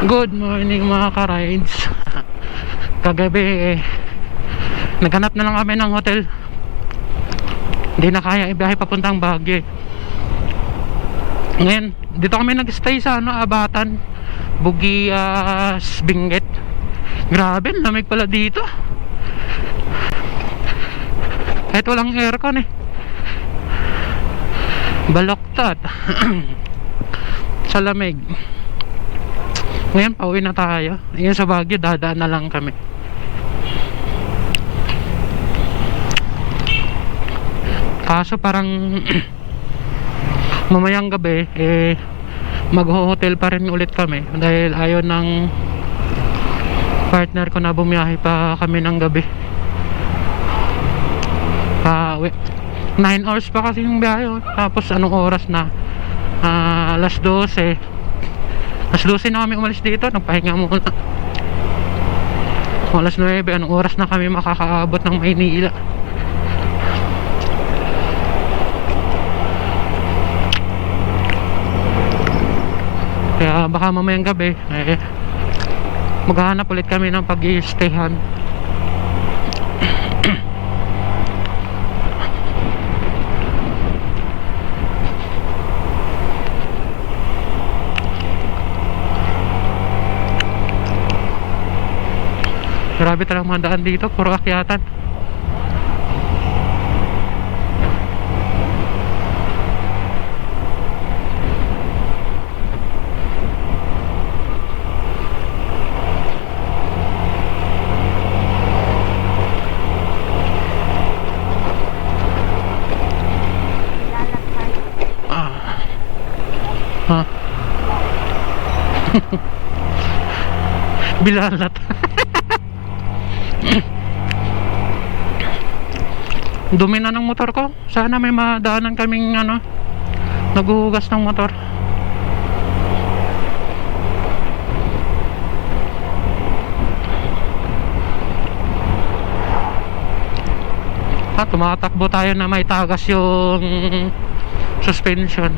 Good morning mga ka-rides. Kagabi naghanap na lang kami ng hotel. Hindi na kaya ibiyahe papuntang Baguio. Ngayon dito kami nag-stay sa Abatan, Bugias, Benguet. Grabe, lamig pala dito. Kahit walang aircon baloktot. Sa lamig. Ngayon pauwi na tayo. Ngayon sa Baguio dadaan na lang kami. Kaso parang mamayang gabi mag-hotel pa rin ulit kami dahil ayaw ng partner ko na bumiyahe pa kami ng gabi. 9 hours pa kasi yung biyahe. Tapos anong oras na? Alas 12. Alas 12 na kami umalis dito. Nagpahinga muna. Alas 9. Anong oras na kami makakaabot ng Maynila? Kaya baka mamayang gabi maghahanap ulit kami ng pag-i-stayhan. Grabe talagang mga daan dito, puro akyatan. Bilalat. Dumi na ng motor ko. Sana may madaanan kaming naghuhugas ng motor. Tumatakbo tayo na may tagas yung suspension.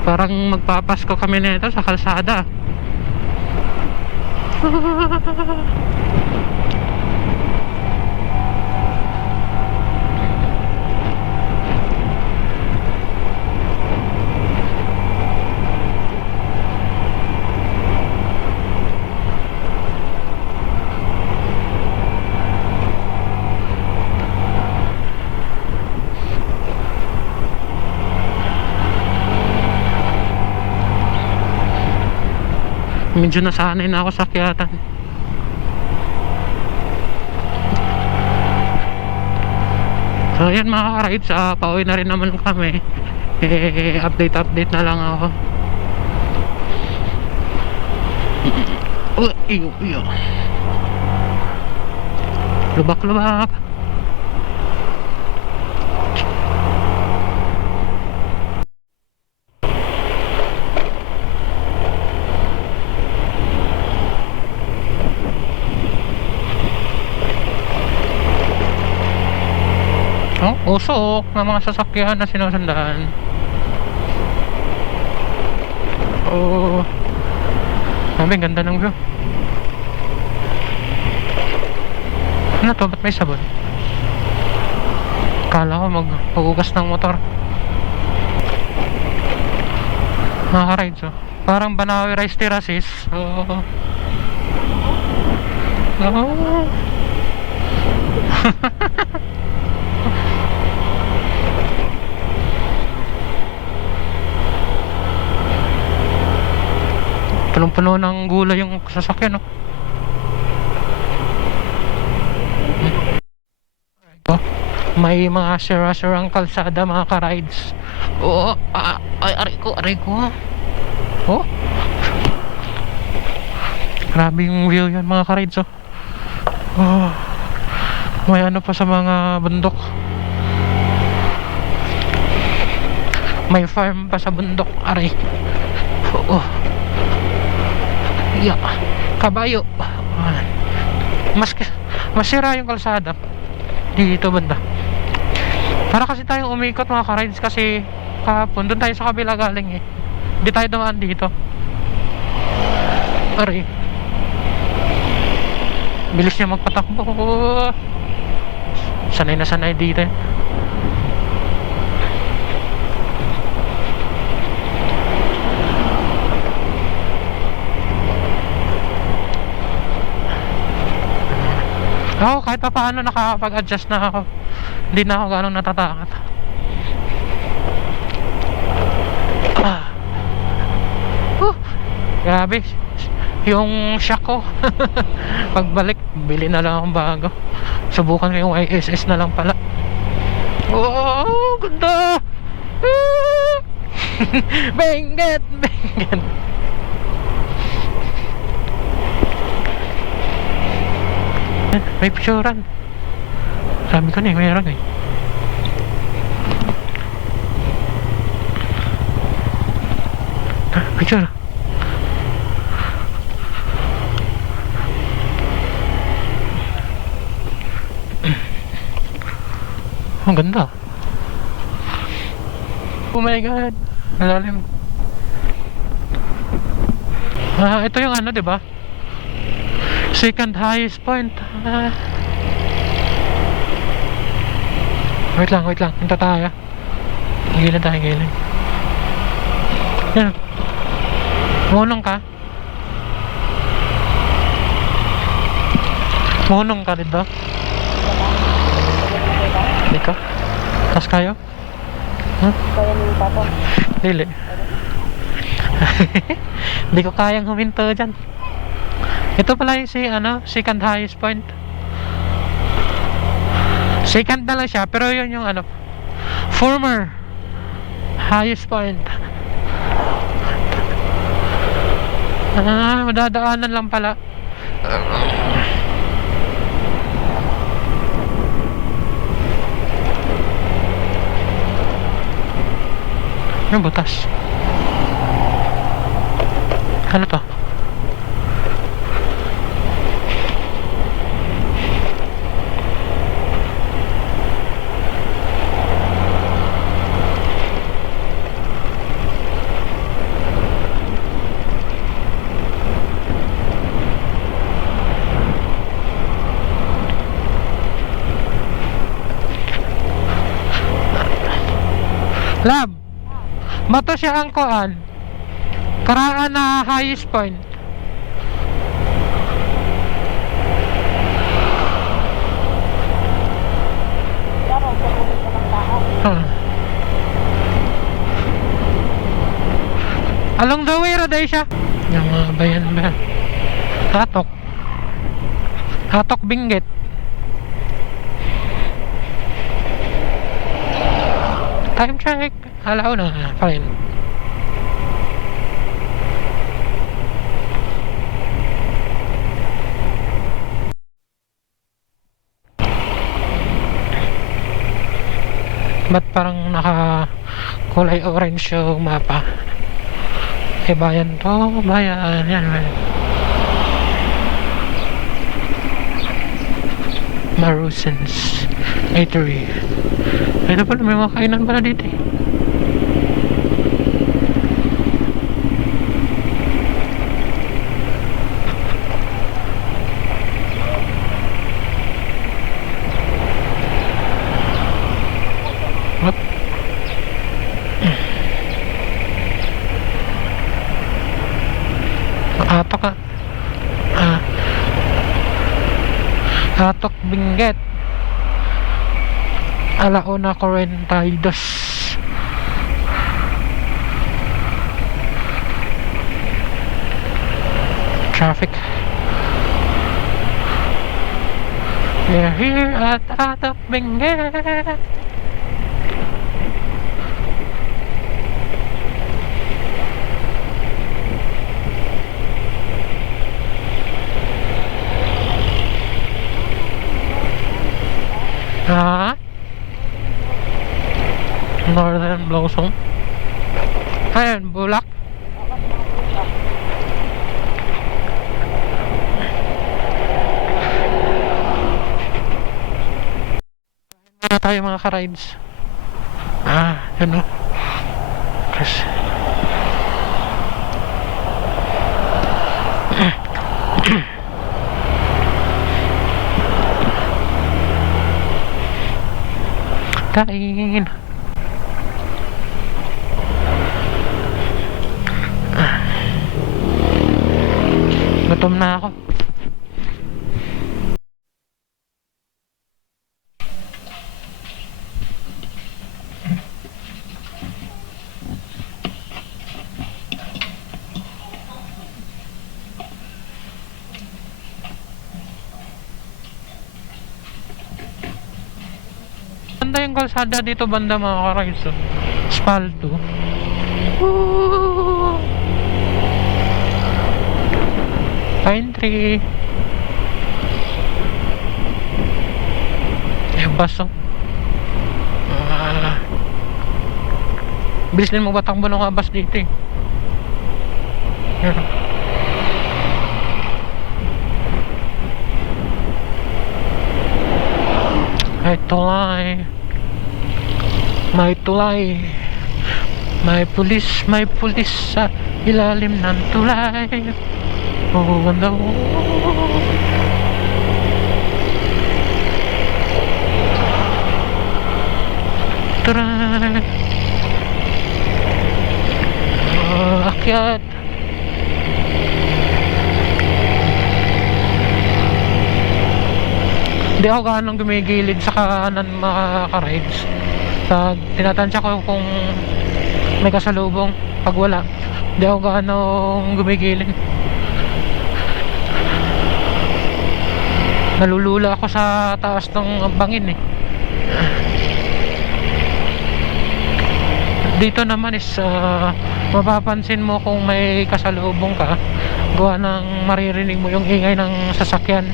Parang magpapasko kami nito sa kalsada. Medyo nasanay na ako sa akyatan. So yan mga ka-rides, pauwi na rin naman kami. Update na lang ako. Iyo. Lubak. Usok ng mga sasakyan na sinusundan. Sabi, ganda ng view. Ano to? Ba't may sabon? Kala ko magpagugas ng motor. Nakaka-rides parang Banawi Rice Terraces. Punong-puno ng gulay yung sasakyan May mga sira-sirang kalsada mga ka-rides. Aray ko. Grabe yung view yan mga ka-rides, oh. Oh, may ano pa sa mga bundok. May farm pa sa bundok, aray. Oo. Yeah. Kabayo. Mas masira yung kalsada dito banda. Para kasi tayong umikot mga ka-rides, kasi kahapon doon tayo sa kabila galing eh. Hindi tayo dumaan dito. Aray. Bilis niya magpatakbo. Sanay na sanay dito eh. Ako kahit pa paano nakakapag-adjust na ako. Hindi na ako ganong natatakot. Grabe yung shock ko. Pagbalik, bili na lang akong bago. Subukan ko yung ISS na lang pala. Oh, ganda. Benget, benget. May picturean. Sabi ko na eh, mayroon eh. Picture. Ang ganda. Oh my god. Malalim. Ito yung ano, 'di ba? Second highest point. Wait lang. Hinta tayo. Gilid tayo, gilid. Yan. Munong ka. Munong ka dito. Dito. Tas kayo? Huh? Kaya nyung papa. Dili. Hindi ko kayang huminto dyan. Ito pala yung second highest point. Second na lang siya, pero yun yung former highest point. Madadaanan lang pala. Yung butas. Ano to? Lab, mato siya ang koan. Karaan na highest point. Along the way raday siya. Yung bayan ba? Hatok Benguet. Time check. Alaw na. Fine. Ba't parang naka kulay orange yung mapa? Eh, bayan to. Bayan. Yan. Marusens Eatery. Ito pala, may mga kainan pala dito eh. What? Hatok Benguet. Alauna 42. Traffic. We're here at Hatok Benguet. Kusong. Ayun, bulak. Wala tayo mga ka-rides. Yun o. Kasi kain. Gutom na ako. Ganda yung kalsada dito banda mga ka-rides. Spalto. Pine tree. Yung baso. Bilis din magbatakbo ng mga bus dito eh. Ay tulay. May tulay. May pulis sa ilalim ng tulay. Oh, ganda mo. Tara. Akyat. Hindi ako ganong gumigilid sa kanan mga ka-rides. Tinatansya ko kung may kasalubong. Pag wala, hindi ako ganong gumigilid. Nalulula ako sa taas ng bangin eh. Dito naman is mapapansin mo kung may kasalubong ka, gawa ng maririnig mo yung ingay ng sasakyan.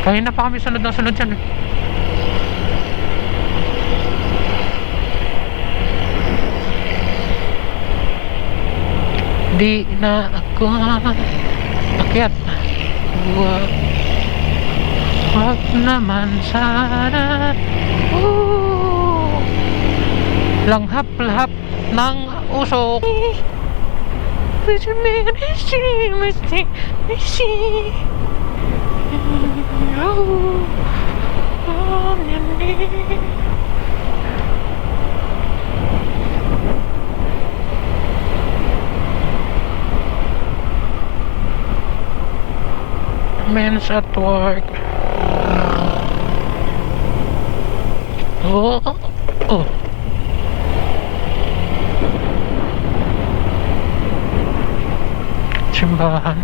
Kanina pa kami sunod na sunod dyan eh. Di na ako akyat. Wag naman sana. Langhap-lahap ng usok. Men's at work. Oh. Simbahan.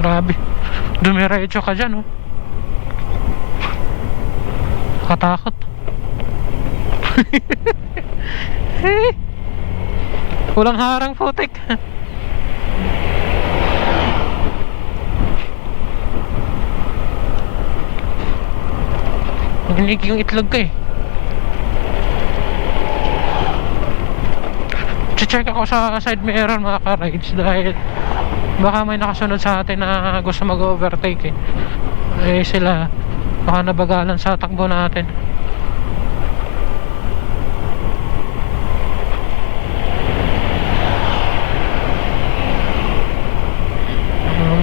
Grabe. Dumiretso ka dyan, oh. Katakot. Walang harang, putik. Nagnig yung itlog ko eh. Check ako sa side mirror mga ka-rides dahil baka may nakasunod sa atin na gusto mag-overtake eh sila baka nabagalan sa takbo natin.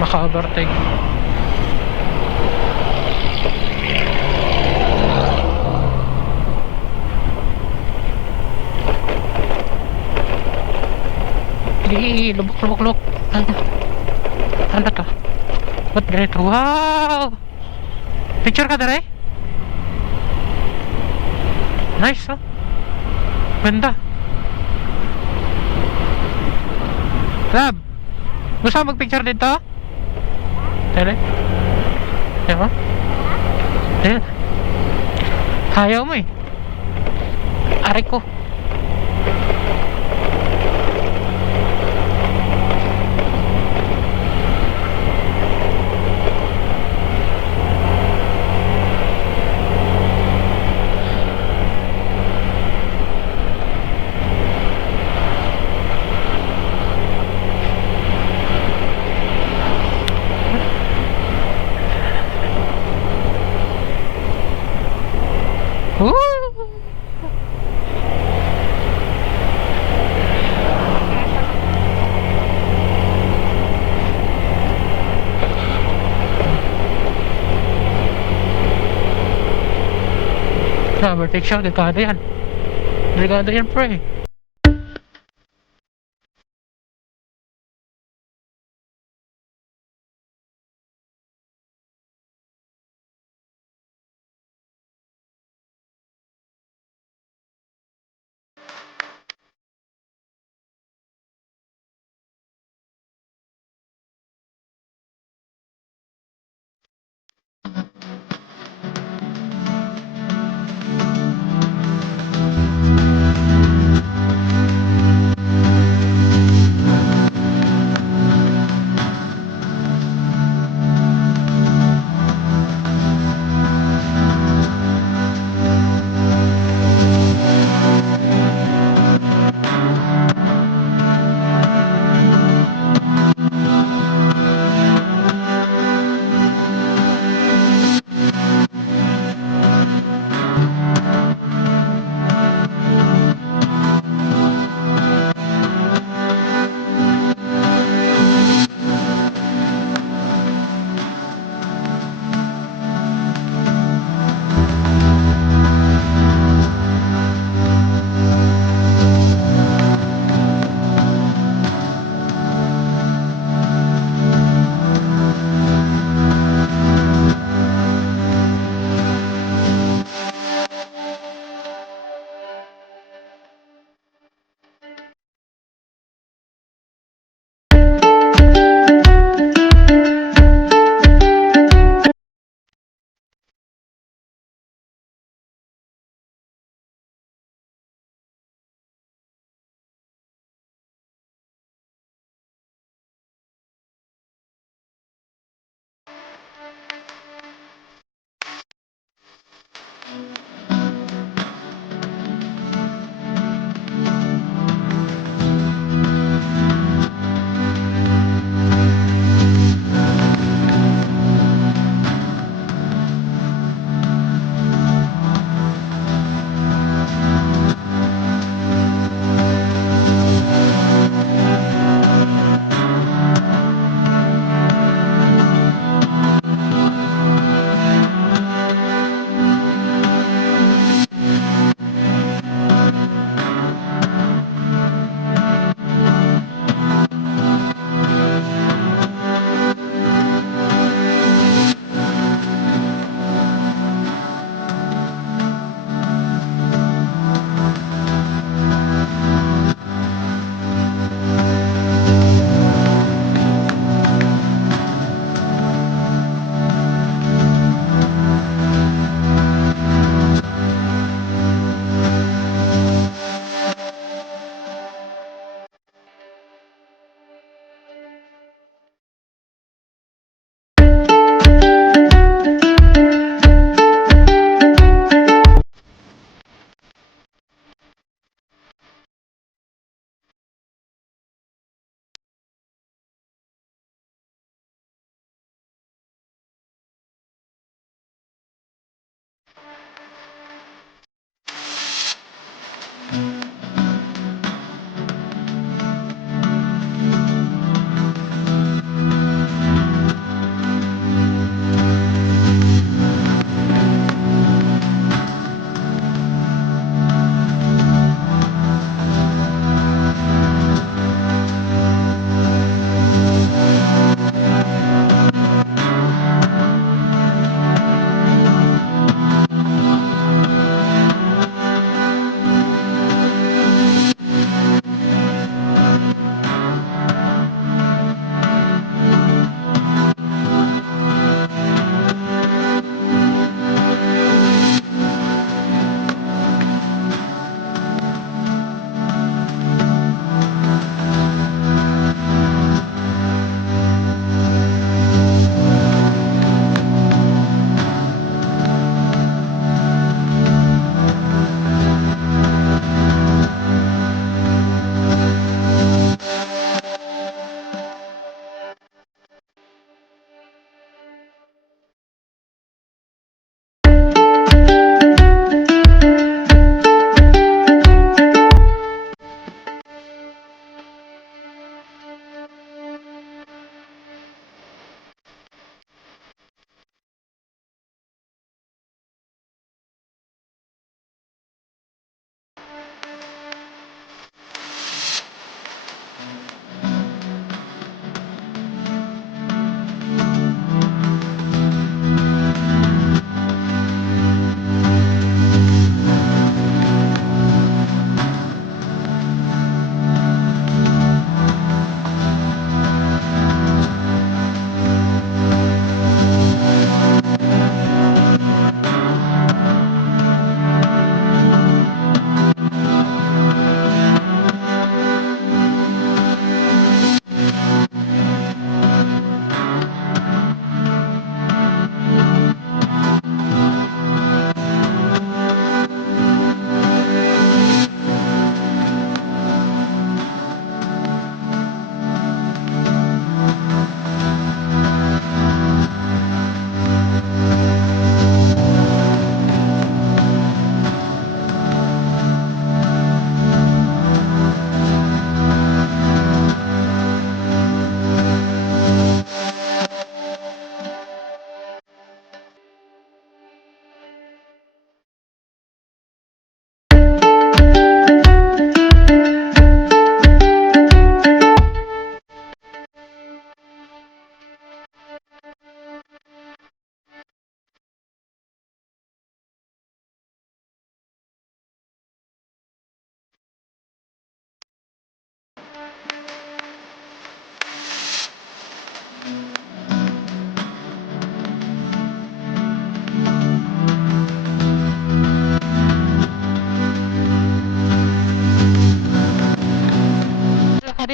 Maka-overtake. Lubok. Ano to? Ba't ganito? Wow! Picture ka dere? Nice, no? Ganda. Lab, gusto mo mag-picture dito? Dere? Diba? Dere? Ayaw mo eh. Aray ko. Woo! Overtake siya, delikado yan. Delikado yan, pre.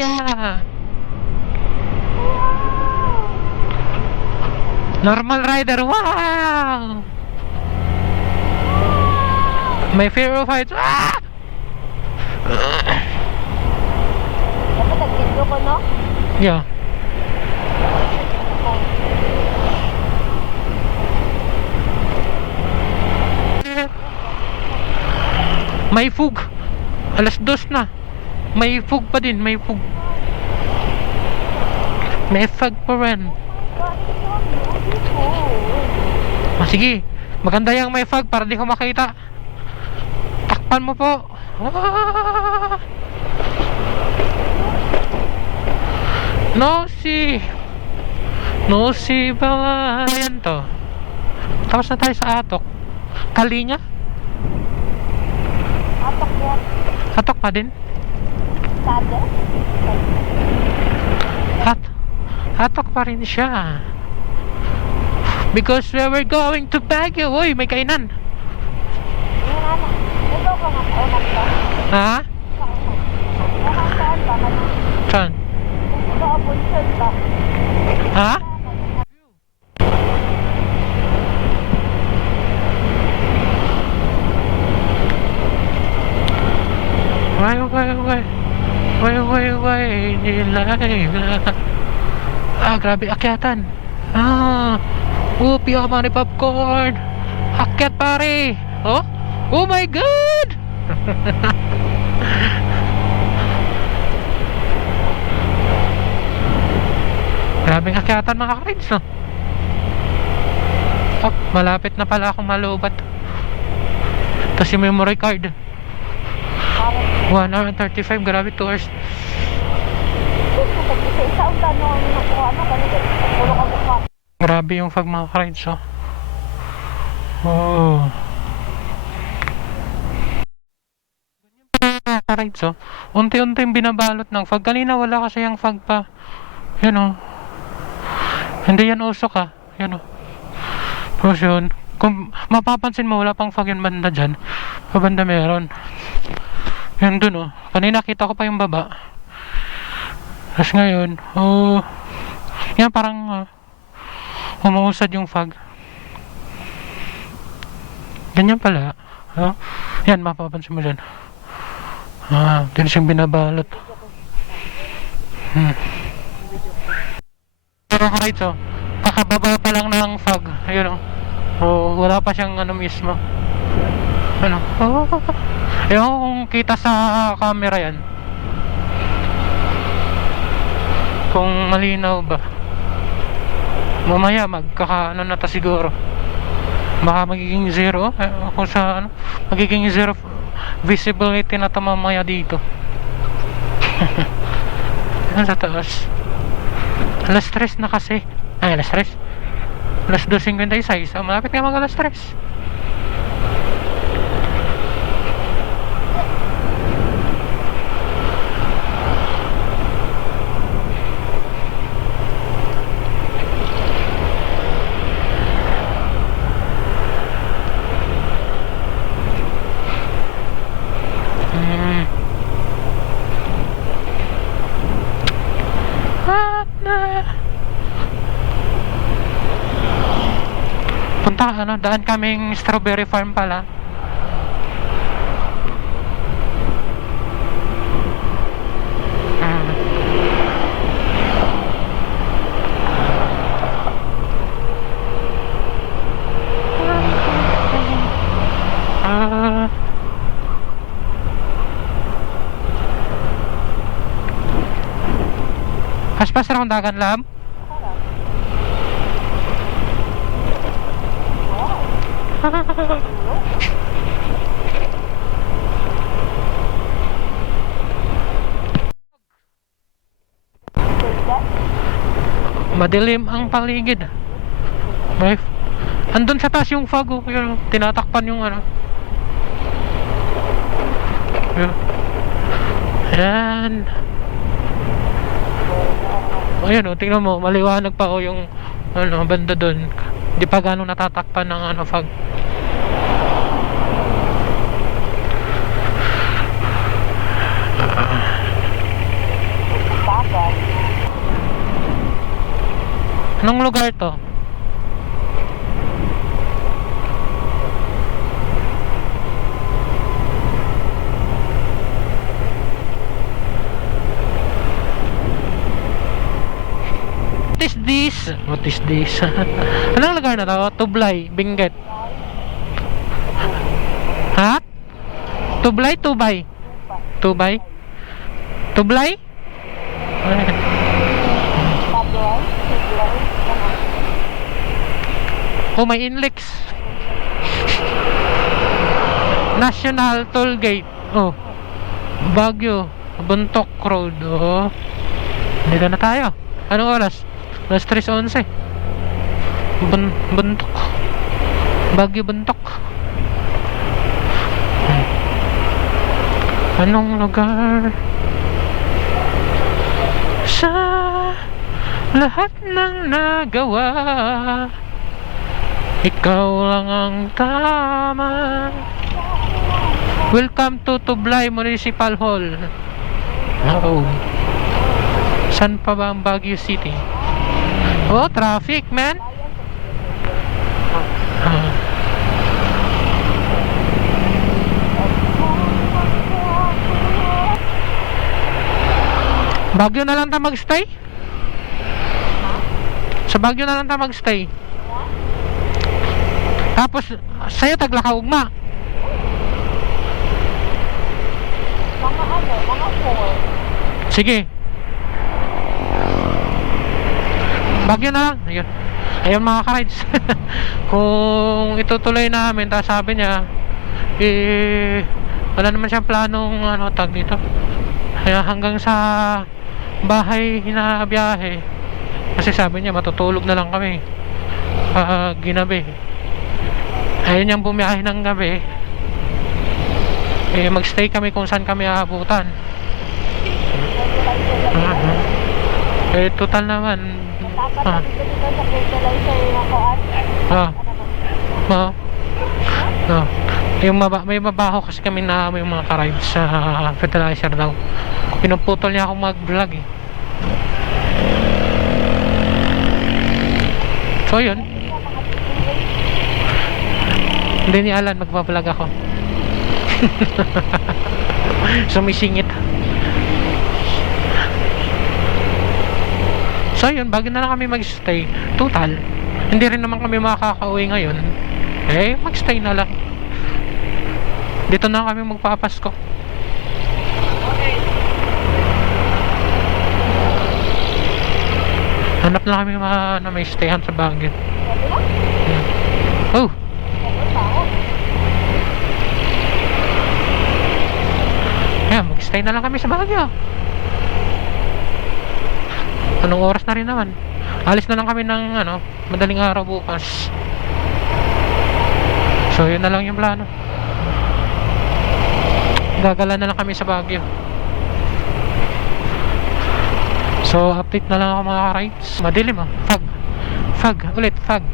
yeah. Normal rider, wow. May fear of heights. Ah! Dapat nag-video ko, no? Yeah. May fog. Alas 2 na. May fog pa din, may fog. May fog pa rin. Ah, sige. Maganda yung may fog para di ko makita. Takpan mo po. Ah! No see. No see ba? Ayan to. Tapos na tayo sa Atok. Kalinya? Atok yan. Atok pa din? Sade? Atok pa rin siya. Because we were going to Baguio. Uy, may kainan. Ito ko nga kaunan ka. Ha? Saan ba? Saan? Ito ang bunson ba? Ha? Why nila. Ah, grabe akyatan. Ah, upi ako mga popcorn. Akyat pare. Oh? Oh my god. Grabing akyatan mga ka-rides, no? Oh, malapit na pala akong malubat. Tapos yung memory card 1 hour and 35, grabe 2 hours. Isa-isang tanong ang nakuha mo kanina. Pulong ang mukha. Grabe yung fog mga ka-rides, oh. Oh. Mga ka-rides, oh. Unti-unti yung binabalot ng fog. Kanina wala kasi yung fog pa. Yan, oh. Hindi yan usok, ah. Yan, oh. Tapos yun, kung mapapansin mo, wala pang fog yung banda dyan. Pabanda meron. Yan dun, oh. Kanina kita ko pa yung baba. Tapos ngayon, oh, yan parang umuusad yung fog. Ganyan pala. Oh. Yan, mapapansin mo dyan. Ah, din siyang binabalot. Pero kahit so, kakababa pa lang ng fog. Ayun, oh. Oh, wala pa siyang ano mismo. Ano? Oh. Ayun, kung kita sa camera yan. Kung malinaw ba. Mamaya magkaka ano na ta siguro. Baka magiging zero. Kung sa ano, magiging zero visibility na ta mamaya dito. Yan sa taas. Alas 3 na kasi. Ay, alas 3. Alas 2:56. Malapit nga mag alas 3. Punta ano, daan kaming strawberry farm pala. Haspas ra dagan lab. Madilim ang paligid. May andun sa taas yung fog, oh. Yun, tinatakpan yung ano. Yun. Ayan. Ayan, oh, tingnan mo, maliwanag pa, oh, yung ano, banda dun. Di pa ganong natatakpan ng ano, fog. Anong lugar to? What is this? What is this? Anong lugar na to? Tublay, Benguet. Ha? Tublay, Tubay? Tubay? Tublay? Bablay. Tublay. Oh, may Inlex. National Toll Gate. Oh. Baguio. Buntok Road. Oh. Dito na tayo. Anong oras? Alas 3:11. Buntok. Baguio Buntok. Anong lugar? Sa lahat ng nagawa, ikaw lang ang tama. Welcome to Tublay Municipal Hall. Oh. San pa ba ang Baguio City? Oh, traffic, man. Baguio na lang tayo magstay? Sa Baguio na lang tayo magstay. Tapos sa'yo Taglakaugma. Mga 4. Sige. Baguio na lang. Ayun. Ayun mga ka-rides. Kung itutuloy namin, tapos sabi niya, wala naman siyang planong tag dito. Kaya hanggang sa bahay na biyahe, kasi sabi niya matutulog na lang kami ginabi. Ayun yung bumiyahe ng gabi, magstay kami kung saan kami aabutan. Total naman Dapat dito sa fertilizer na kuan. Yung may mabaho kasi kami na may mga ka-rides sa fertilizer daw. Pinuputol niya akong mag-vlog eh. So yun. Hindi ni Alan magbablog ako. Sumisingit. So yun, bago na lang kami mag-stay. Total, hindi rin naman kami makakauwi ngayon. Mag-stay na lang. Dito na kami magpapasko. Hanap na kami na may stayhan sa Baguio. Oh. Mag-stay na lang kami sa Baguio. Anong oras na rin naman. Alis na lang kami ng madaling araw bukas. So yun na lang yung plano. Gagala na lang kami sa Baguio. So update na lang ako mga rides. Madilim Fog ulit. Ano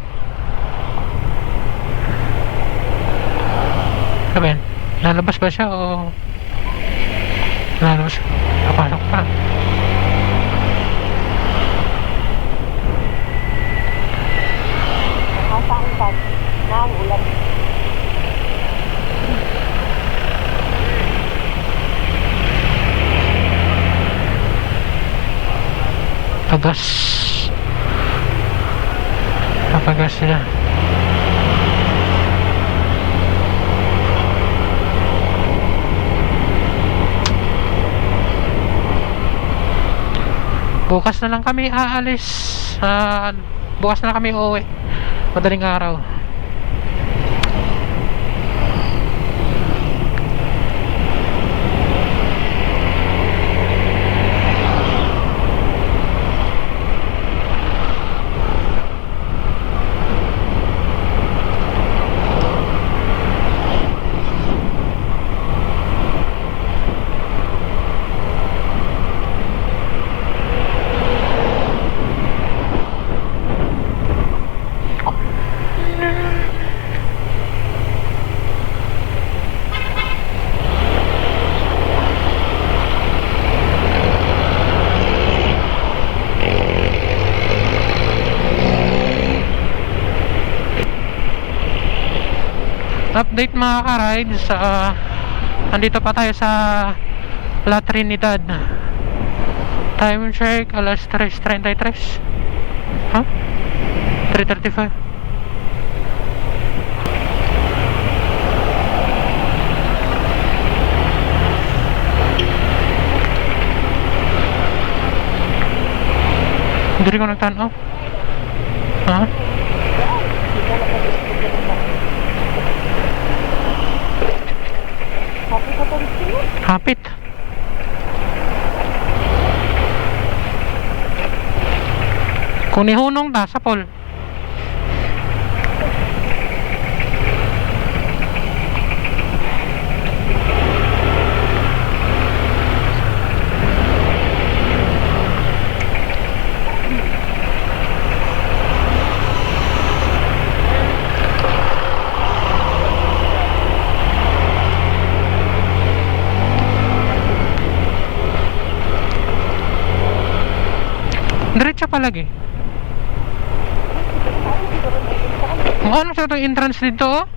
ba yan? Lalabas ba siya o lalabas? Kapasok pa. Nakasangkad na ang ulan. Papagas na. Bukas na lang kami aalis. Bukas na lang kami uuwi. Madaling araw. Update mga ka-rides, andito pa tayo sa La Trinidad. Time check, alas 3:33. Huh? 3:35. Hindi rin ko nagtanaw. Ha? Happy ka pa rin sila? Hapit. Kunihunong da sa pool. Diretso palagi. Ano sa itong entrance dito, oh?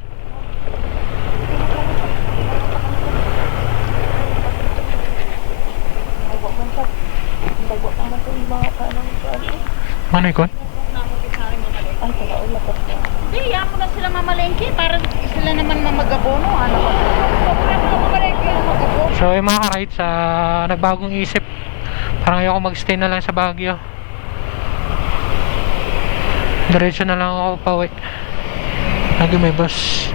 Nagwak naman ito yung mga kanang ano. Ano ikon? Ay, kala ulat at Hindi, yan mo na sila mamalengke para sila naman mamagabono. Ano ba? Wala mo na mamalengke ang magabono. So yung mga ka-rides, nagbagong isip. Parang ayoko magstay na lang sa Baguio. Diretso na lang ako pauwi. Lagi may bus.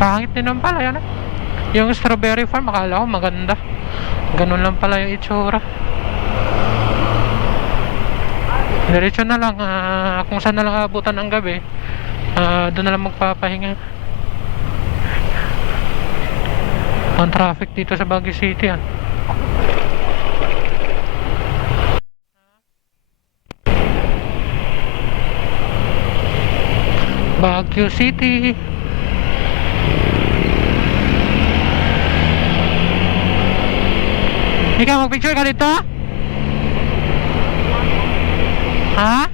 Pangit din naman pala yan, yung strawberry farm, akala ko maganda. Ganun lang pala yung itsura. Diretso na lang, kung saan na lang abutan ng gabi, doon na lang magpapahinga. Ang traffic dito sa Baguio City, Baguio City. Ikaw, mag-picture ka dito? Ha?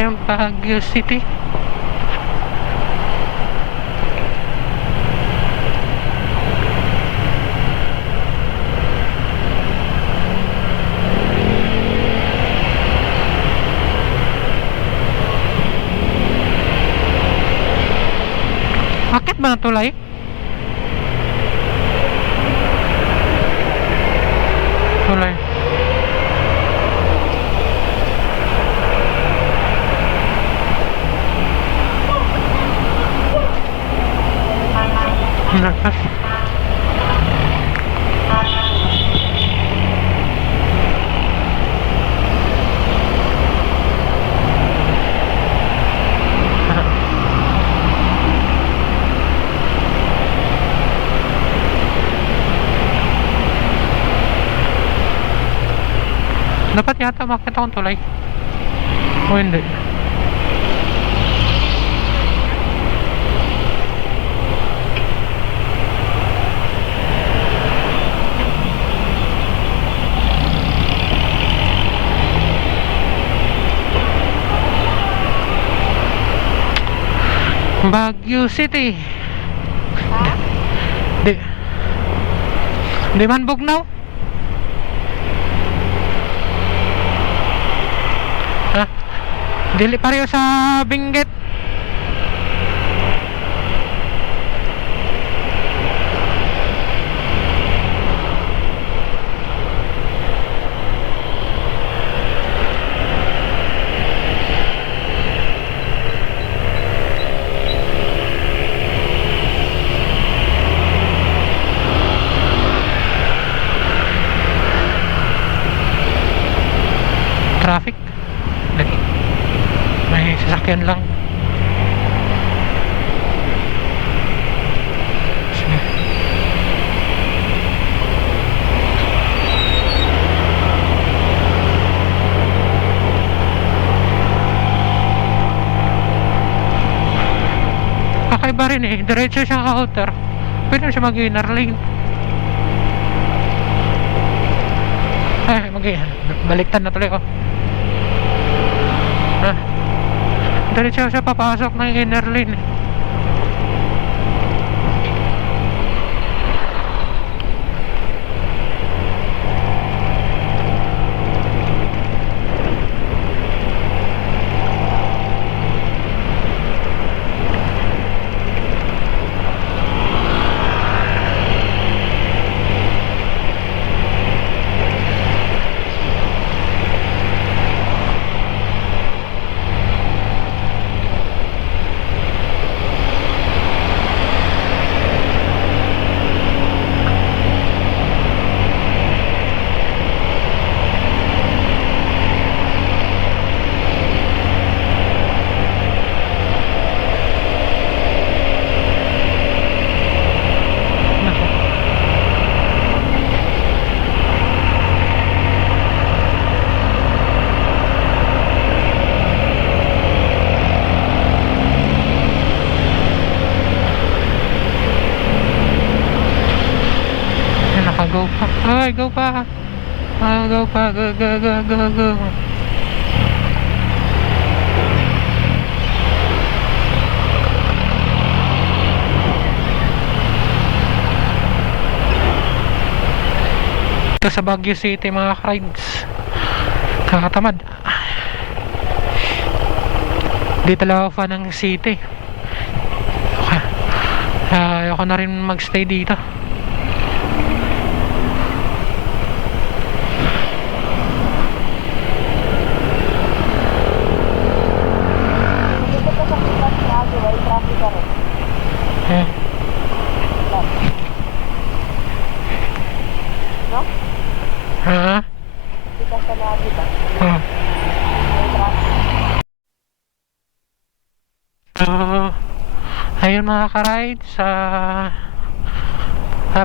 Yung Baguio City. Akit ba na tulay? Tulay. Lakas. Dapat yata makita akong tulay. O hindi. Baguio City. Di man Bugnaw? Ha? Dili pareho sa Benguet. kakaiba rin eh. Diretso siyang outer. Pwede na siya mag-inner lane. Ay, baliktad na tuloy ko. Diretso siya papasok ng inner lane. Go pa. Ay, go pa. Go pa. Go. Ito sa Baguio City mga rides. Kakatamad. Di talaga ako fan ng city. Ayoko na rin magstay dito. Dito pa sa pitas ni Ate, ay traffic ka rin. No? Ha? Pitas ka ni Ate ba? Oh. May traffic. So, ayun mga ka-rides,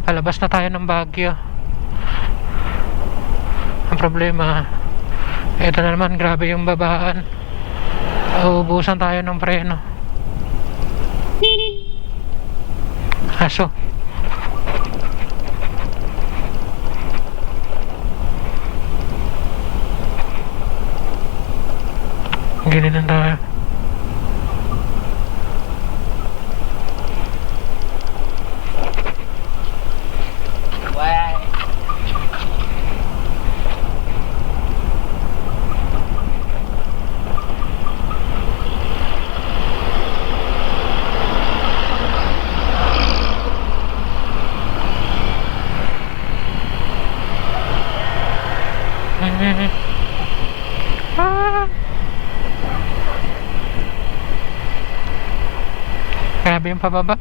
palabas na tayo ng Baguio. Ang problema, ito na naman, grabe yung babaan. Uubusan tayo ng preno. Aso. Ganyan tayo. Grabe yung pababa.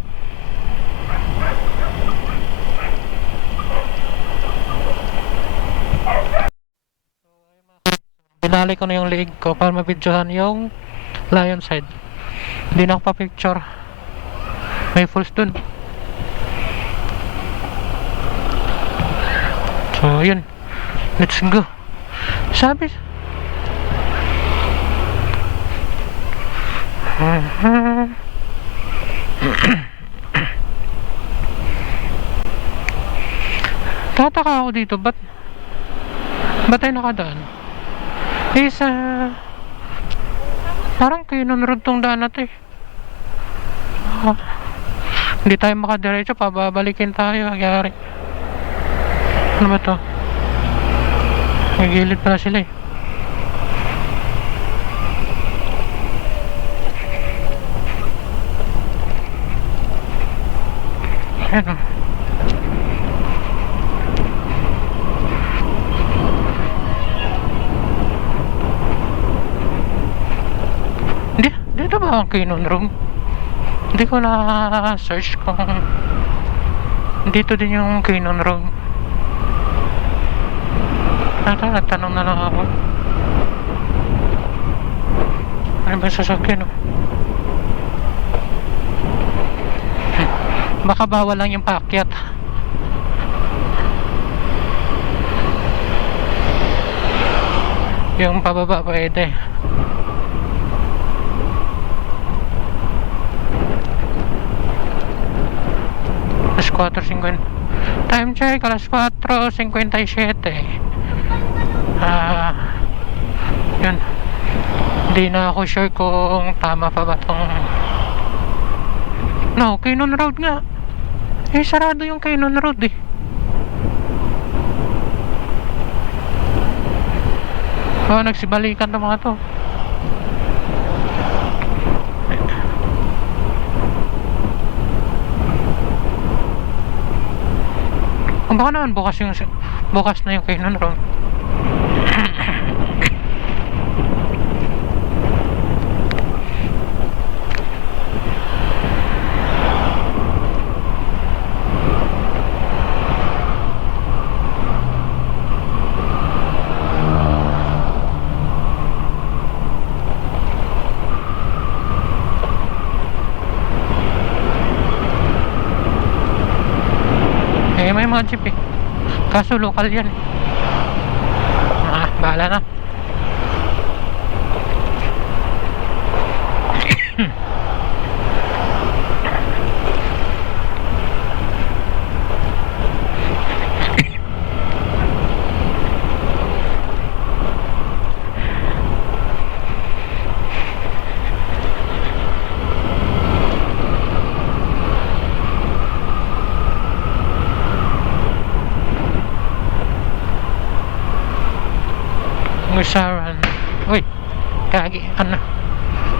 Binali ko na yung leg ko para mabidyohan yung lion side. Hindi na ako pa-picture. May falls dun. So yun, let's go. Sabi tataka ako dito, ba't tayo nakadaan? Isa parang kinunrod tong daan na to eh. Hindi tayo makadiretso, pababalikin tayo. Nagyari, ano ba to? May gilid pala sila eh. Ayan o. Dito ba ang Kinon Room? Hindi ko na search kung dito din yung Kinon Room. Nagtanong na lang ako. Ano ba yung sasakyan o? Baka bawal lang yung paakyat. Yung pababa pwede. Alas 4:50. Time check, alas 4:57. Yun. Hindi na ako sure kung tama pa ba tong... No, Cannon Road nga. Sarado yung Cannon Road eh. Nagsibalikan to mga to. Baka naman bukas na yung Cannon Road. May mga jeep eh. Kaso local yan eh. Bahala na. Musaran. Uy, kagi, ano?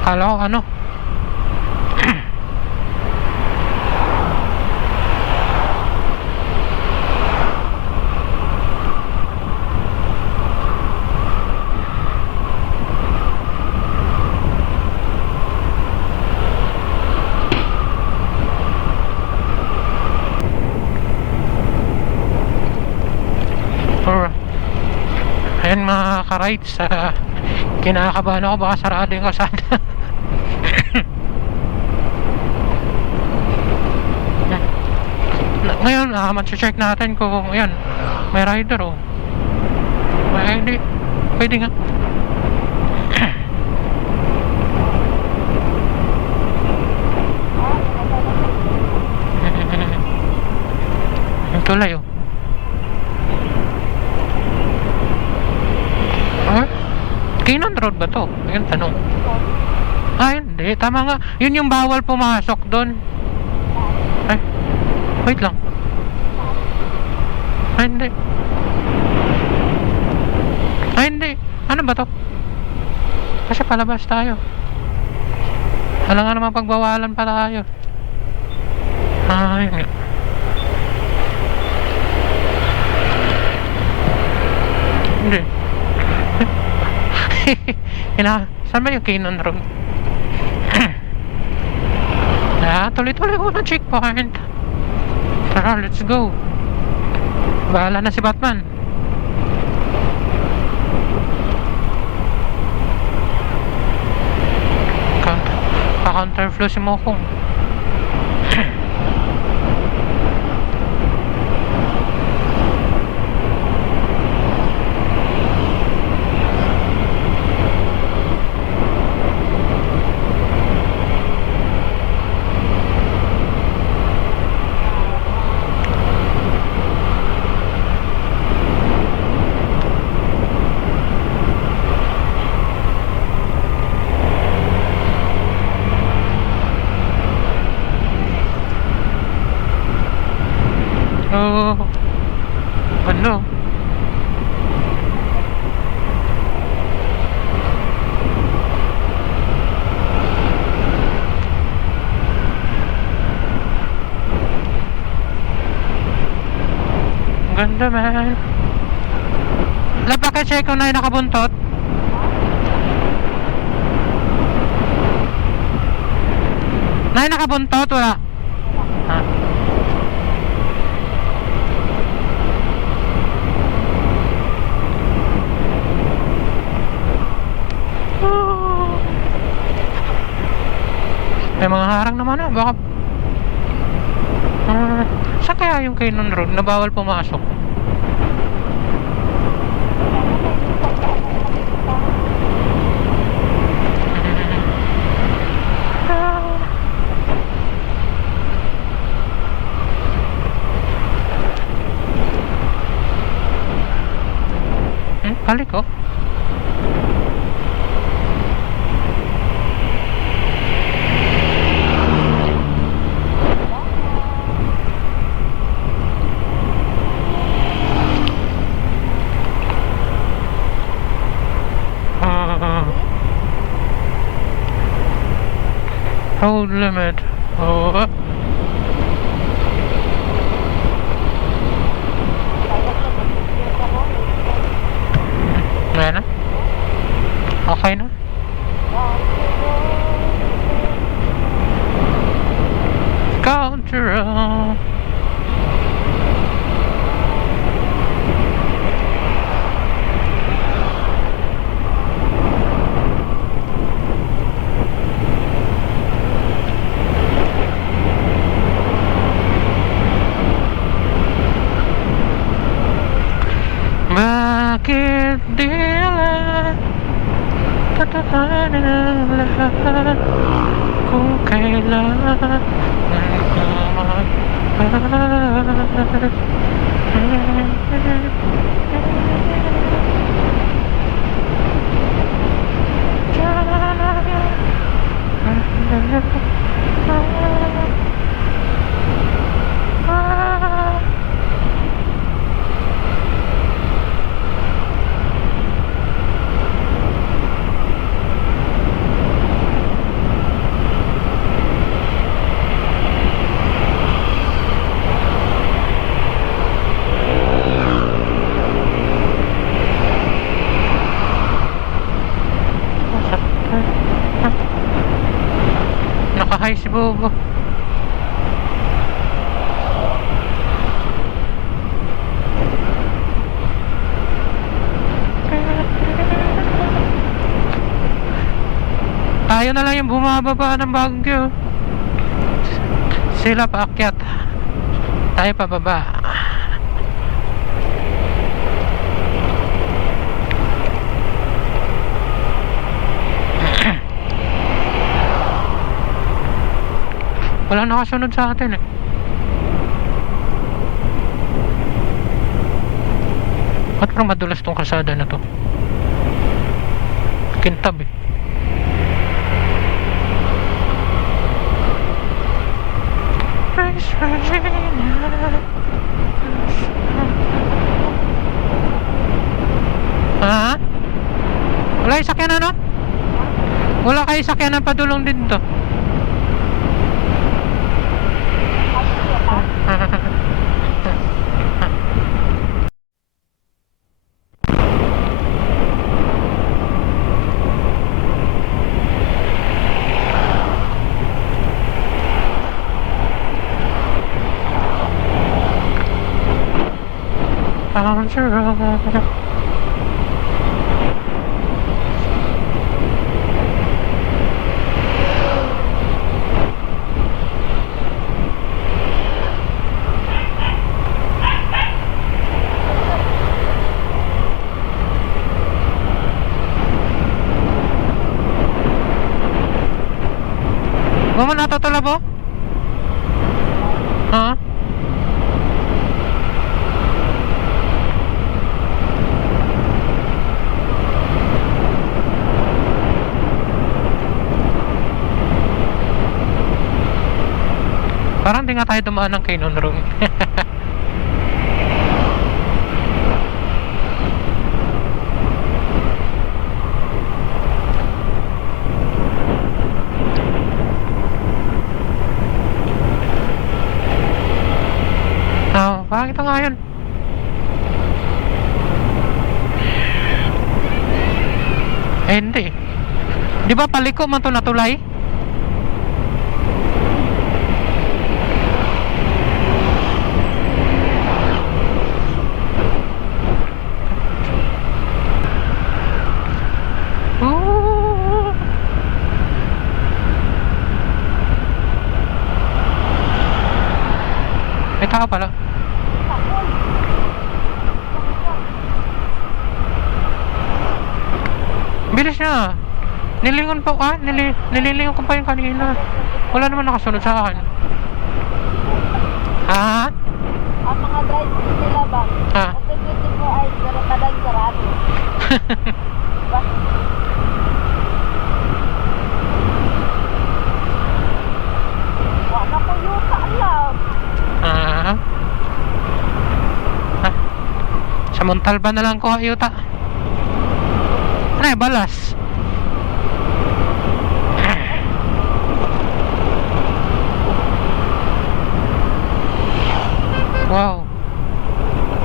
Kala ko ano? Ayan mga ka-rides, kinakabahan ako baka sarado yung kalsada. Ngayon check natin kung ayan may rider oh. Hindi, pwede nga. Yung tulay oh. Cannon Road ba to? Ayun tanong. Hindi, tama nga. Yun yung bawal pumasok doon. Ay, wait lang. Hindi. Hindi. Ano ba to? Kasi palabas tayo. Wala nga naman pagbawalan pa tayo. Yun nga. Hindi. Saan ba yung Cannon Road? Tuloy-tuloy ko ng checkpoint. Tara, let's go. Bahala na si Batman. Pa-counterflow si Mokong. Ano? Ganda man. Wala pa check kung na yung nakabuntot. Na yung nakabuntot, wala. May mga harang naman baka saan kaya yung Cannon Road na bawal pumasok? Balik ko. Hold limit. Oh. Ayan na. Okay na. Counter. Bakit di lang tatahanan ang lahat kung kailan nakahay si Bobo. Tayo na lang yung bumababa ng Baguio. Sila paakyat, tayo pababa. Walang nakasunod sa atin eh. Ba't parang madulas tong kalsada na to? Kintab eh. Ha? Wala yung sakyan ano? Wala kayo sakyan ng padulong din to. Mo natutulog po? Ha? Parang di nga tayo dumaan ng Canyon Room. Oh, bakit nga yun? Eh, hindi. Di ba paliko man to natulay? Ooh. May tao pala. Bilis niya. Nilingon po ka? Nililingon ko pa yung kanina. Wala naman nakasunod sa akin. Ha? Ang mga drive-in nila ba? Ah. Open 24 hours, pero kadang sarado. Diba? Wala ko yuta, alam. Ah. Ah. Sa Montalban na lang ko ayuta. Ano eh, balas. Wow.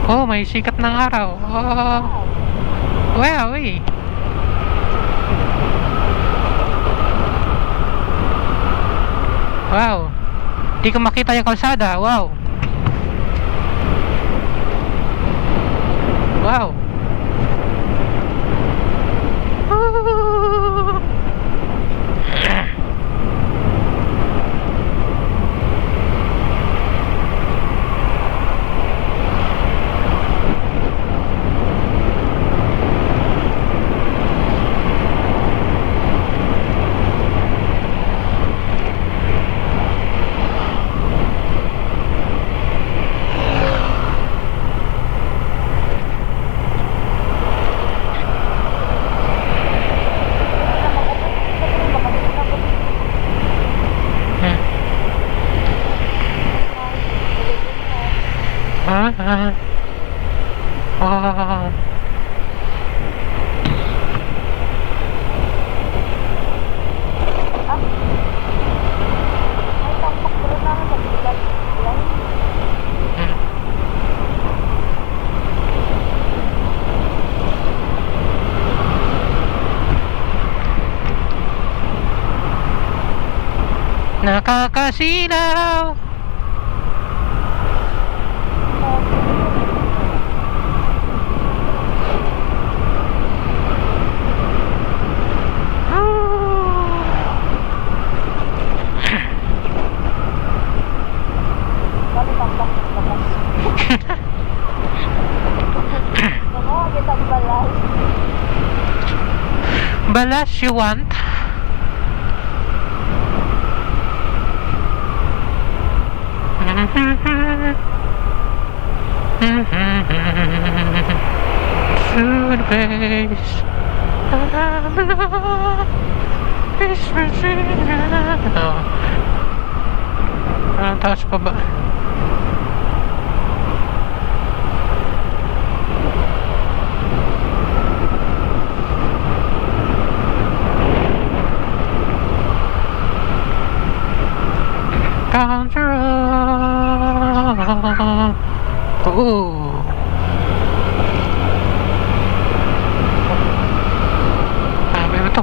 Oh, may sikat ng araw. Oh. Wow, eh. Wow. Di ko makita yung kalsada. Wow. Wow. Hmm. Ah, ah. Ah. Ay, tampak ko rin naman sa bilang. Hmm. Nakakasilaw. Kali tampak ko labas. Nakuha kitang balay. Balas you want? To the base. Oh. Parang taas pa ba? Control. Oh. May ba to?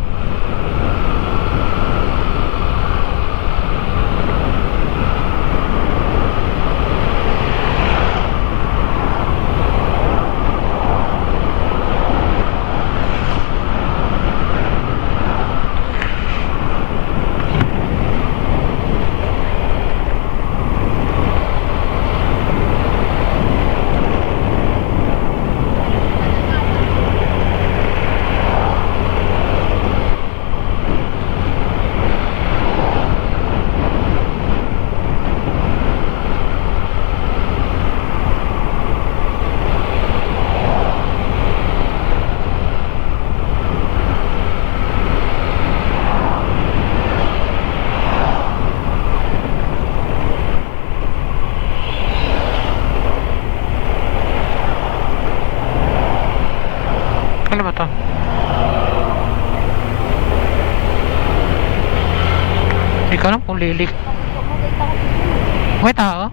Ano ba to? Hindi ko alam kung lilik. May tao?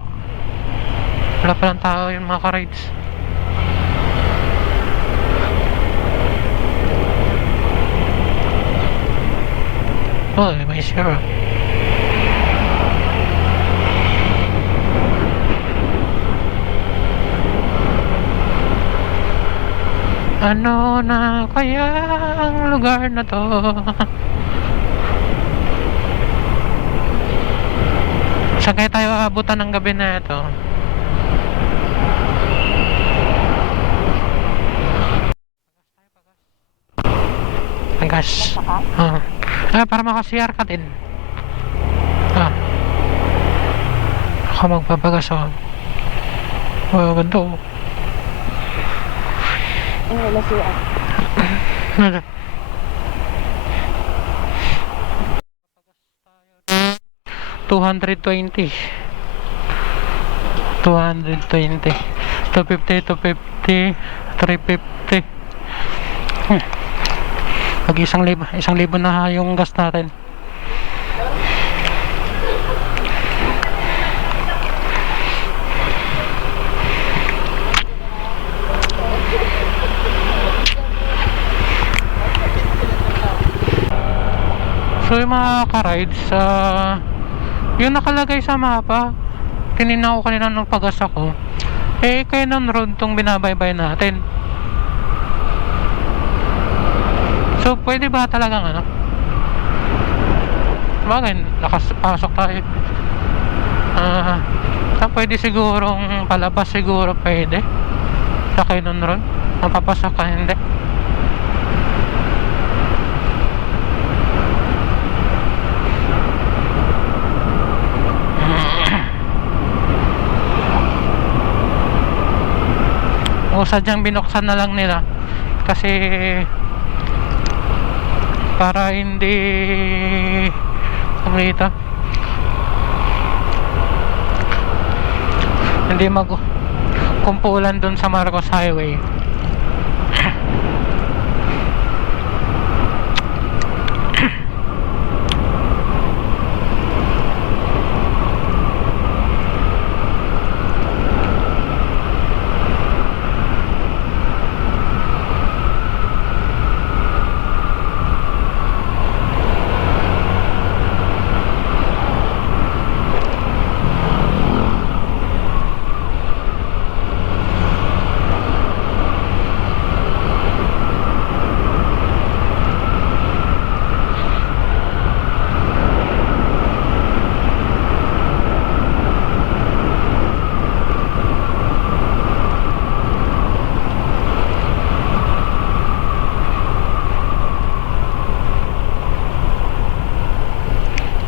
Wala palang tao yung mga ka-rides. Oh, may zero. Ano na kaya ang lugar na to? Saan kaya tayo aabutan ng gabi na ito? Ang gas. Para maka-CR ka din. Ako magpapagas ako. Oh, ganda oh. Ay, wala siya. Ano? 220. 220. 250, 250, 350. Pag isang libo na yung gas natin. So yung mga ka-rides, yung nakalagay sa mapa, tinignan ko kanina nung pagas ako, Cannon Road tong binabaybay natin. So pwede ba talagang bagay, nakapasok tayo. Pwede sigurong palabas, siguro pwede sa Cannon Road, napapasok ka, hindi. O sadyang binuksan na lang nila kasi para hindi kumita, hindi magkumpulan dun sa Marcos Highway.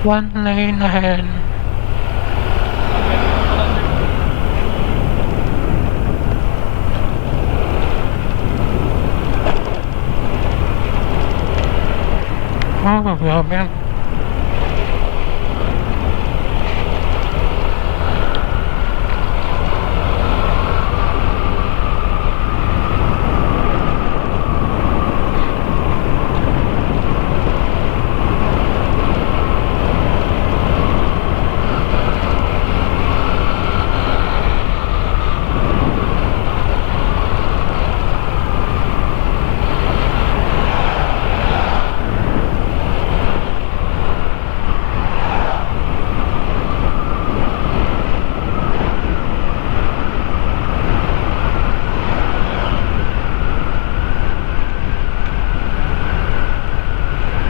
One lane ahead. Oh, grabe yan.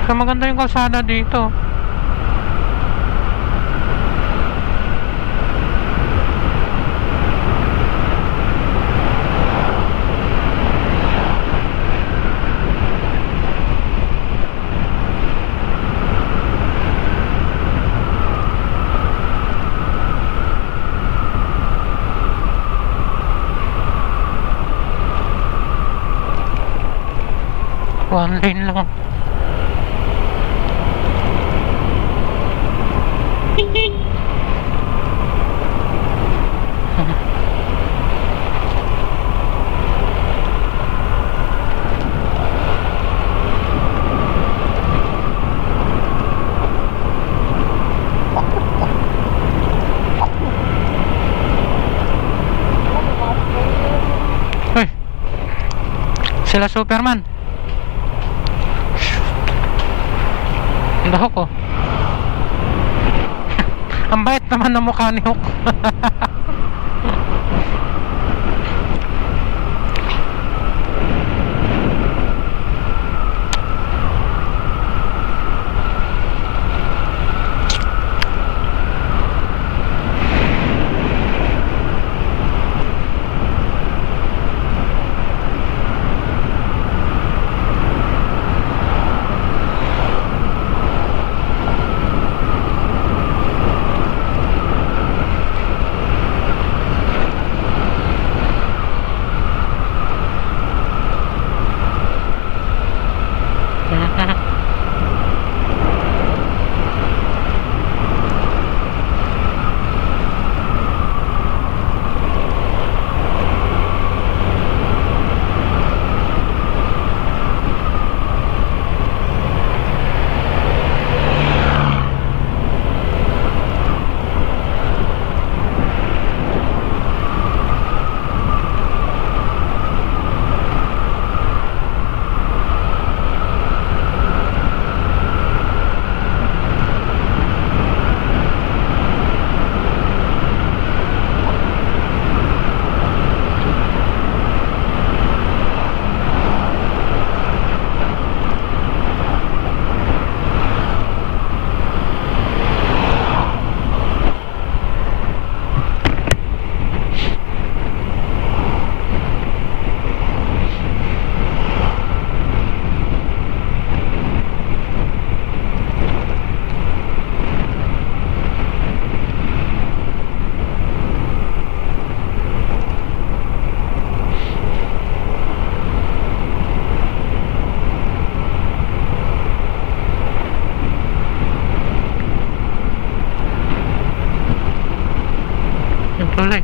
So maganda yung kalsada dito. One lane lang. Uy, sila Superman. Ang dahok ko. Ang bait naman ng mukha ni Hook. Tulay.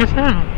Yes, ano?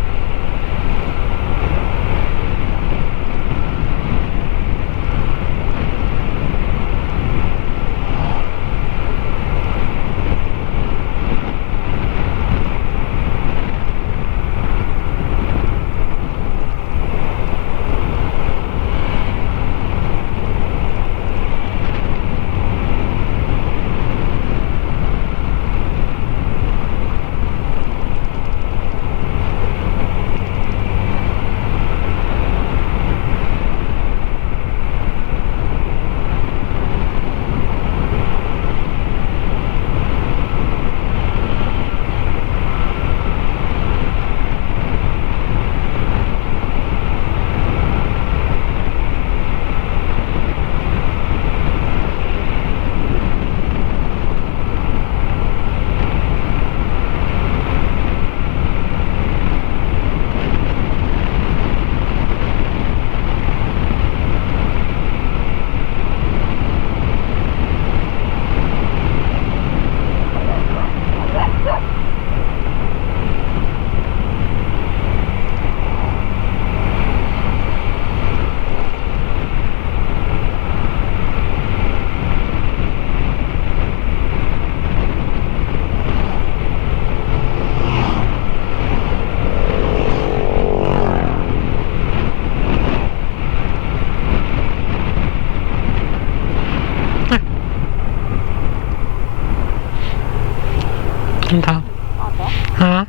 Ang tao. Ate? Ha?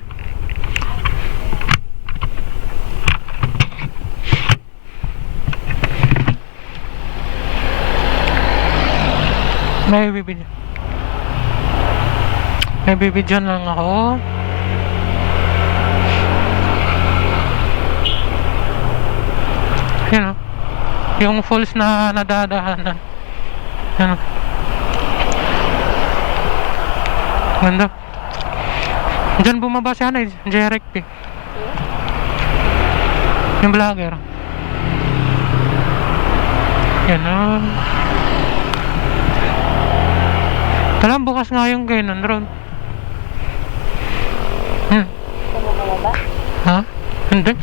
May bibidyo. May bibidyon lang ako. Yun o. Yung falls na nadadaanan. Yan o. Ganda. Diyan bumaba si Anay, Jeric P. Yung vlogger. Yan o. Talang bukas nga yung Canon Road. Ito mo ba? Ha? Hindi.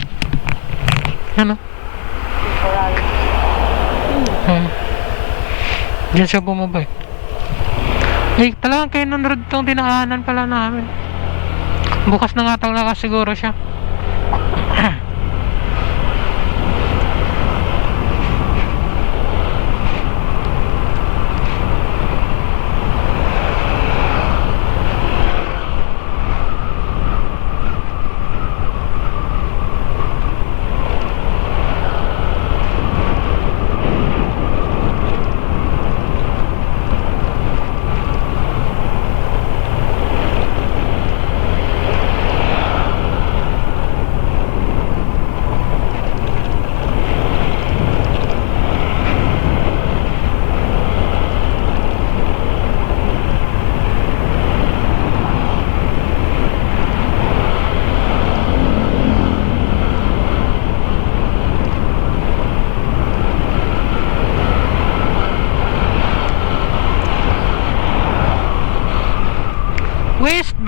Yan o. Temporary. Diyan siya bumaba eh. Eh, talagang Canon Road tong dinaanan pala namin. Bukas na nga talaga siguro siya.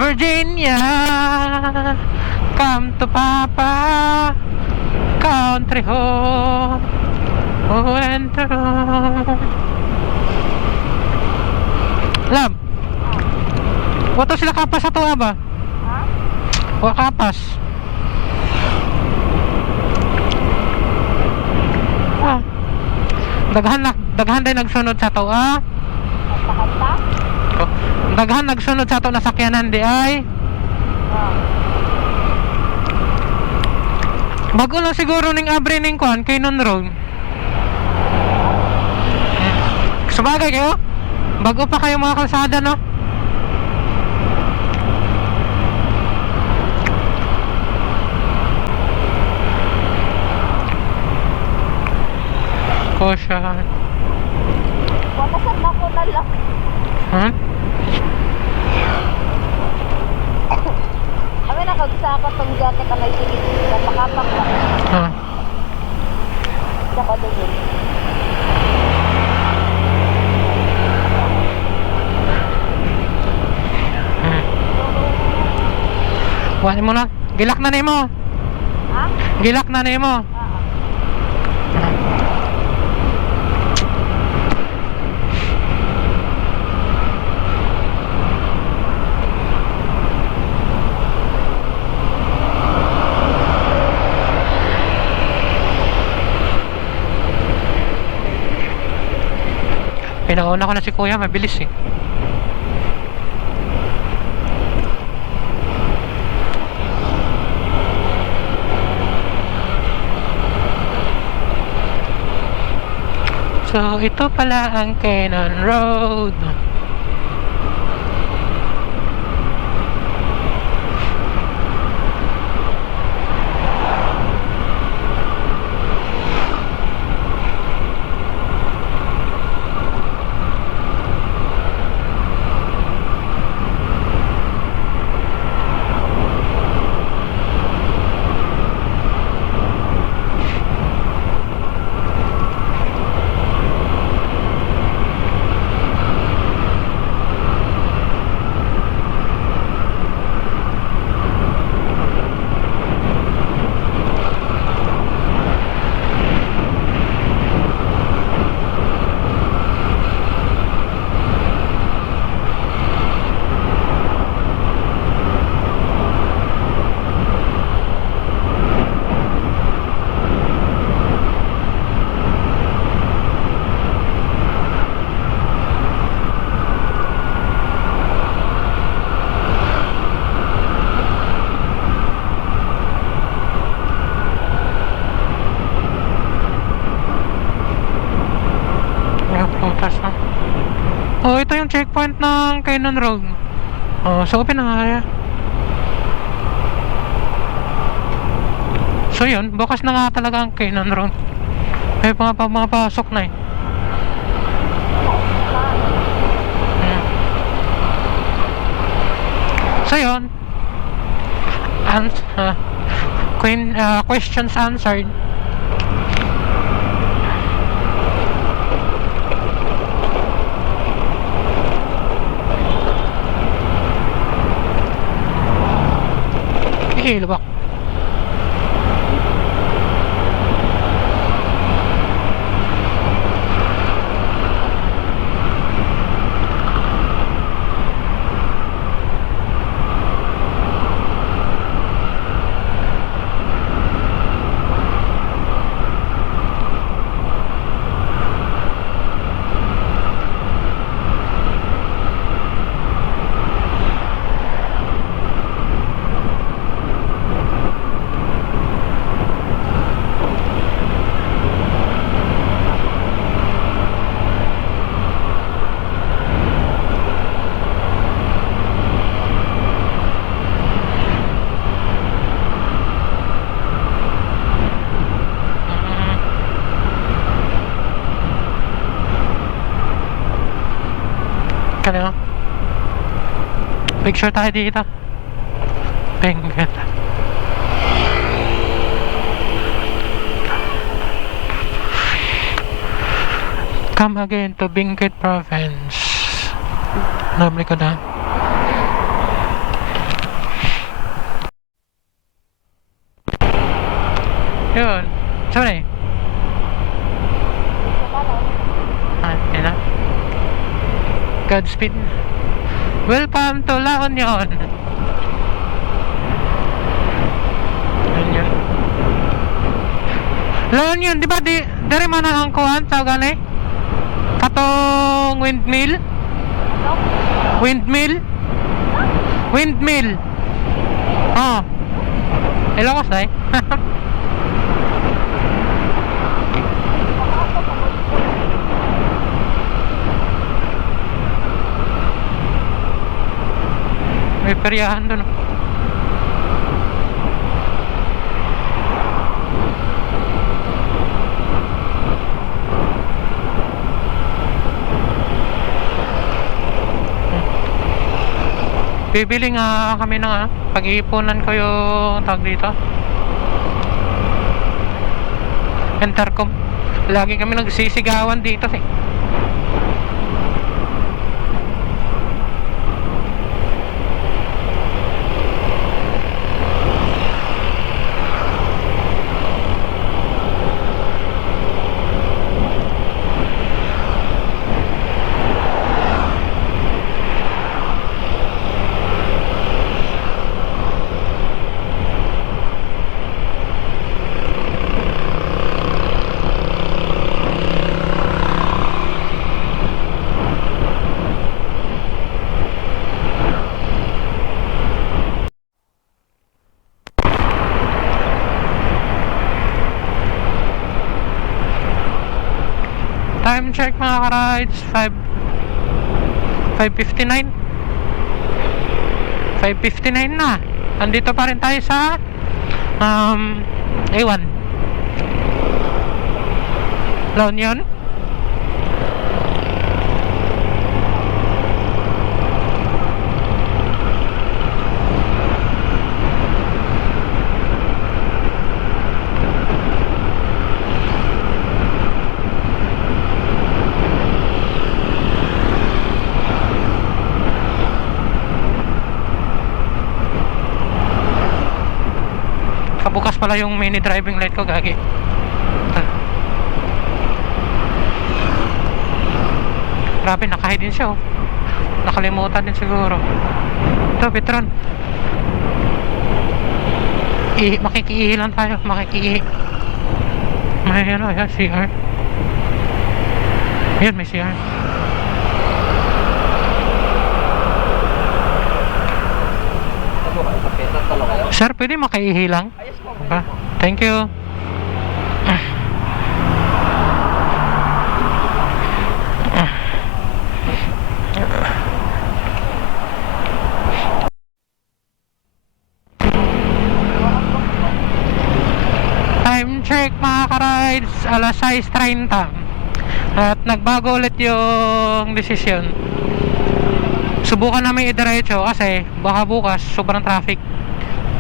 Virginia, come to Papa, country home, and the road. Love, wato sila kapas sa tuwa ba? Ha? O kapas? Ah. Daghan din nagsunod sa tuwa. Kanta-kanta? Oh, daghan nagsunod sa tuwa na sakyanan di ay. Oo. Bago lang siguro ning abre ning kuan kay non road. Sabagay kayo? Bago pa kayo mga kalsada, no? Caution. Wakasan na ko na lang. Huh? Kami nakagsaka tong jacket na may sigit. Napakapak na. Huh? Saka doon. Kuhanin mo na. Gilak na nimo. Ha? Gilak na nimo. Oo. Pinauna ko na si kuya, mabilis eh. So, ito pala ang Cannon Road. Oh, ito yung checkpoint ng Cannon Road. Oh, so open na nga kaya. So yun, bukas na nga talaga ang Cannon Road. May mga pasok na eh. So yun. And, questions answered. Lubak. Kano? Picture tayo dito. Benguet. Come again to Benguet Province. Namli ko na. Yun. Saan eh? Yun na. Godspeed. Welcome to La Union. Yun. La Union, di ba dari mana ang kuhan sa gani? Katong windmill? Windmill? Windmill. Oh. Hello ko say. May peryahan doon. Bibili nga kami ng pag-iipunan ko yung tag dito. Intercom. Lagi kami nagsisigawan dito eh. Time check mga ka-rides, 5:59 na. Andito pa rin tayo sa A1 La Union. Kabukas pala yung mini driving light ko, gagi. Grabe, naka-hide din siya oh. Nakalimutan din siguro. Ito, Petron. Makikiihi lang tayo, makikiihi. May ano, yan, CR. Ayan, may CR. Sir, pwede makaihi lang? Okay. Thank you. Time check mga ka-rides, alas 6:30. At nagbago ulit yung desisyon. Subukan namin idiretso kasi baka bukas sobrang traffic.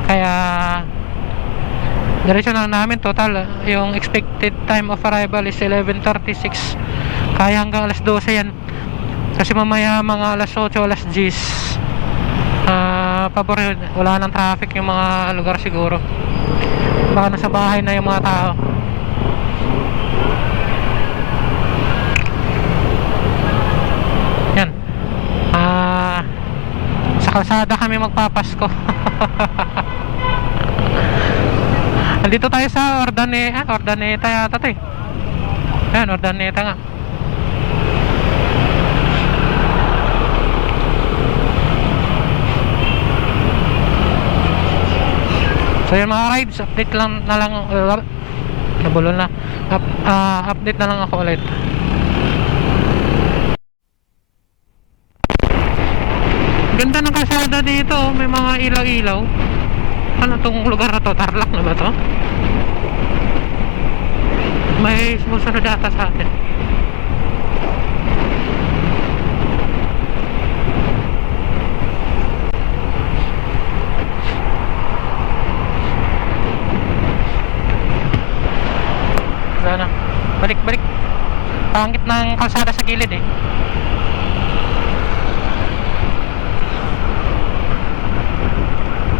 Kaya diretso na namin. Total yung expected time of arrival is 11:36. Kaya hanggang alas 12 yan. Kasi mamaya mga alas 8, alas 10 pabor yun. Wala nang traffic yung mga lugar siguro. Baka nasa bahay na yung mga tao. Yan. Sa kalsada kami magpapasko. Andito tayo sa Ordaneta yata to eh. Ayan, Ordaneta nga. So yun mga rides, update lang na lang. Nabulol na. Update na lang ako ulit. Ganda ng kalsada dito, may mga ilaw-ilaw. Ano tong lugar na to? Tarlac na ba to? May sumusunod data sa atin. Wala na. Balik. Pangit ng kalsada sa gilid eh.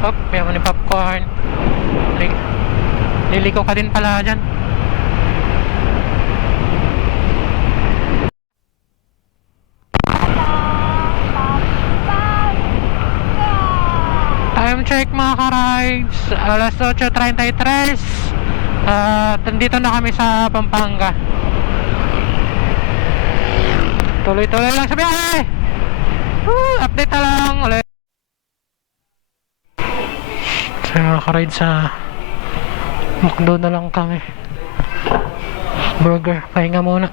Hop, may ako ni popcorn. Balik. Liliko ka din pala dyan. Time check mga ka-rides, alas 8:33. Nandito na kami sa Pampanga. Tuloy-tuloy lang sa biyahe. Update na lang ulit. So mga ka-rides, McDo na lang kami. Burger, pahinga muna.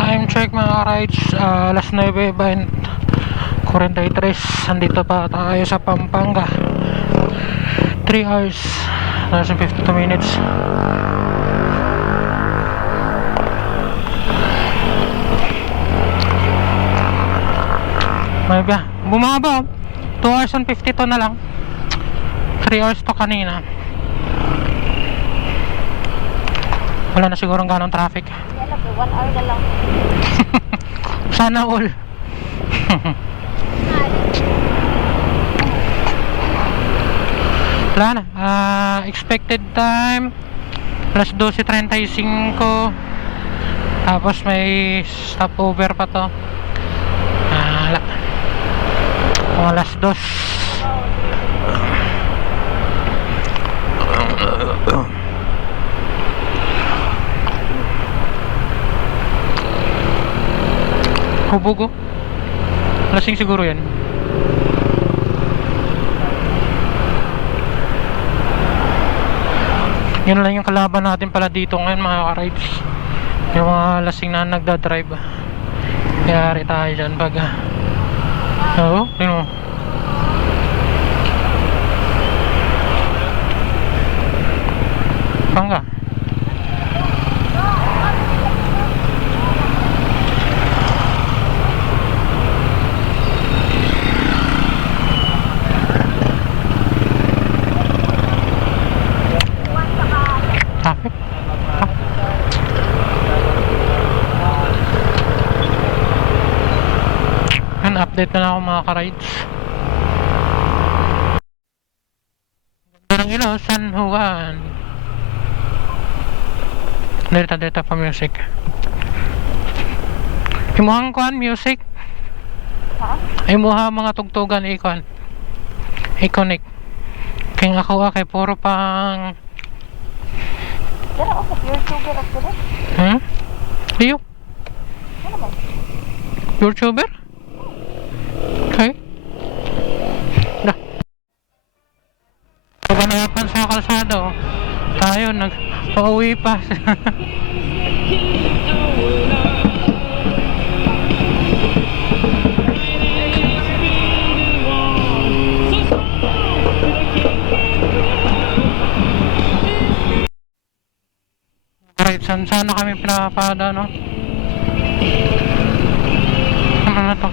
Time check mga rides, alas 9:43. Andito pa tayo sa Pampanga. 3 hours and 52 minutes. May ba? Bumaba 2 hours and 52 na lang. 3 hours to kanina. Wala na sigurong ganong traffic. Yan na po, 1 hour na lang. Sana all. Wala na. Expected time plus 12:35. Tapos may stopover pa to. Wala. Alas 2. Hubog oh. Lasing siguro yan. Yun lang yung kalaban natin pala dito ngayon mga ka-rides. Yung mga lasing na nagdadrive. Yari tayo dyan pag oo, yun mo. Pangga. Traffic. Update na lang ako mga ka-rides. Ganda ng ilaw, San Juan. Dito pa music. Imuhang kuhan music. Ha? Imuha mga tugtugan ikon. Iconic. Kaya ako kay puro pang Pero ako, pure sugar ako rin. Iyo. Ano ba? YouTuber? Okay. Dah. Paganapan sa kalsada oh. Tayo nagpauwi pa. Right, sana kami pinapada no? Ano na to?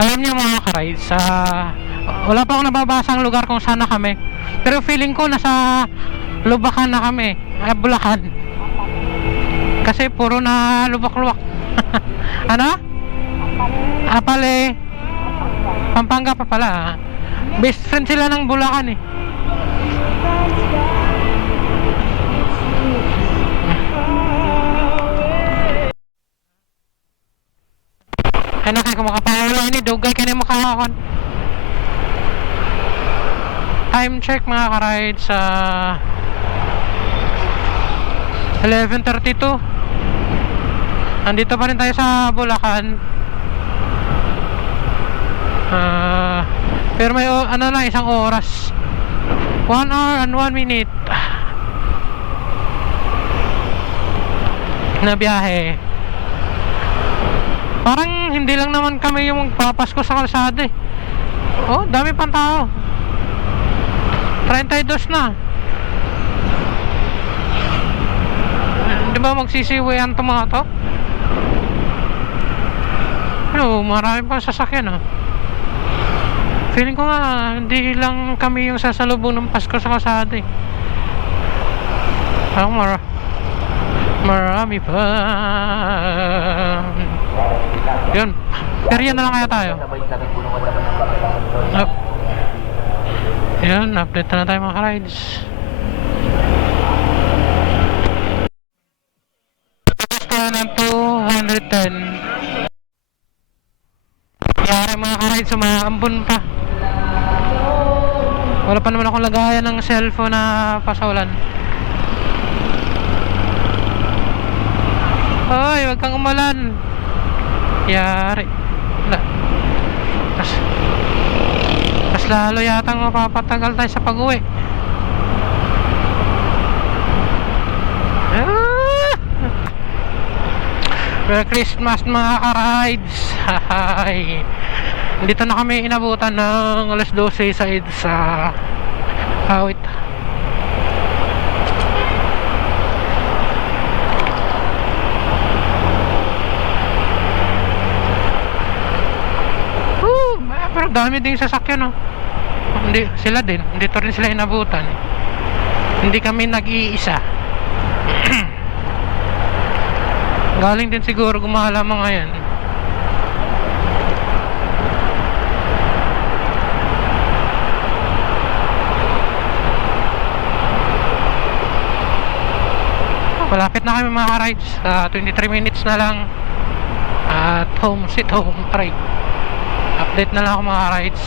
Alam niyo mga ka-rides, wala pa akong nababasang lugar kung saan na kami. Pero feeling ko nasa Lubacan na kami, Bulacan. Kasi puro na lubak-lubak. Ano? Apale. Pampanga pa pala. Best friend sila ng Bulacan eh. Ano kaya kung makapahula ni dugay ka na makakakon. Time check mga ka-ride sa 11:32. Andito pa rin tayo sa Bulacan. Pero may ano lang, isang oras. 1 hour and 1 minute na biyahe. Parang hindi lang naman kami yung magpapasko sa kalsada eh. Oh, dami pang tao. 32 na. Di ba magsisiwayan to mga to? Ano, marami pang sasakyan ah. Feeling ko nga, hindi lang kami yung sasalubong ng Pasko sa kalsada eh. Marami pa. Yun, perya na lang kaya tayo. Yun, update na tayo mga ka-rides. Tapos tayo ng 210. Yari mga ka-rides, sumaambon pa. Wala pa naman akong lagayan ng cellphone na pasawlan. Hoy, wag kang umulan. Yari. Mas lalo yatang mapapatagal tayo sa pag-uwi. Merry Christmas mga ka-rides. Hi. Dito na kami inabutan ng alas 12 sa EDSA. Wait. Pero dami din sasakyan, no? Hindi, sila din. Dito rin sila inabutan. Hindi kami nag-iisa. Galing din siguro gumala mga yan. Malapit na kami mga rides. 23 minutes na lang. At home, sit home, right. Update na lang ako mga rides.